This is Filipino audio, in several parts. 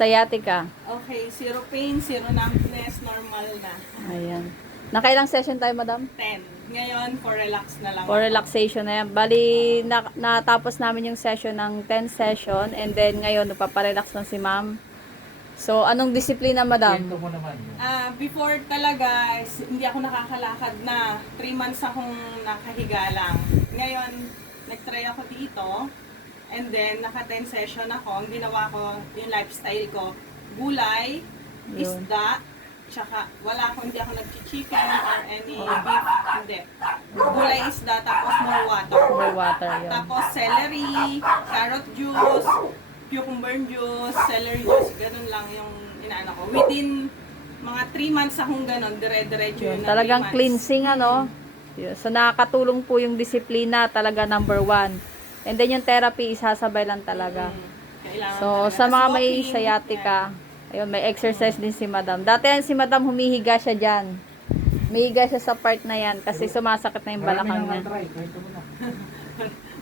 sciatica. Okay, zero pain, zero numbness, normal na. Ayan. Nakailang session tayo, madam? 10. Ngayon, for relax na lang For ako. relaxation na yan. Bali, natapos namin yung session ng 10 session and then ngayon, nagpaparelax lang si ma'am. So, anong disiplina, madam? Kwento mo naman. Before talaga, hindi ako nakakalakad na. 3 months akong nakahiga lang. Ngayon, nag-try ako dito. And then, naka-10 session ako. Ang ginawa ko, yung lifestyle ko, gulay, Yun. isda, tsaka hindi ako nag-chicken or any beef, hindi. Gulay, isda, tapos more water. More water, yun. Tapos celery, carrot juice, cucumber juice, celery juice, ganun lang yung inaano ko. Within mga 3 months akong ganun, dire-diretso yun. Yun. na Talagang 3 months. cleansing, ano? Yun. So, nakakatulong po yung disiplina, talaga number 1. And then yung therapy, isasabay lang talaga. Kailangan So, talaga. sa mga Tas may walking, sciatica, ayun, may exercise din si madam. Dati yan si madam, humihiga siya dyan. Humihiga siya sa part na yan kasi sumasakit na yung balakang niya. Try, kwento mo na.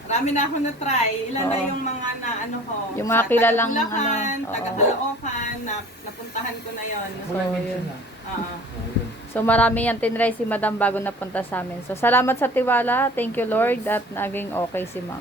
Marami na ako na-try. Ilan na Oo. yung mga na ano ko. Yung mga sa kilalang, taga-Bulacan, ano, oo. taga-Caloocan, napuntahan ko na yon. Wala So, mention yun. na. Oo. Yun. So, marami yan tinry si madam bago napunta sa amin. So, salamat sa tiwala. Thank you, Lord, at naging okay si ma'am.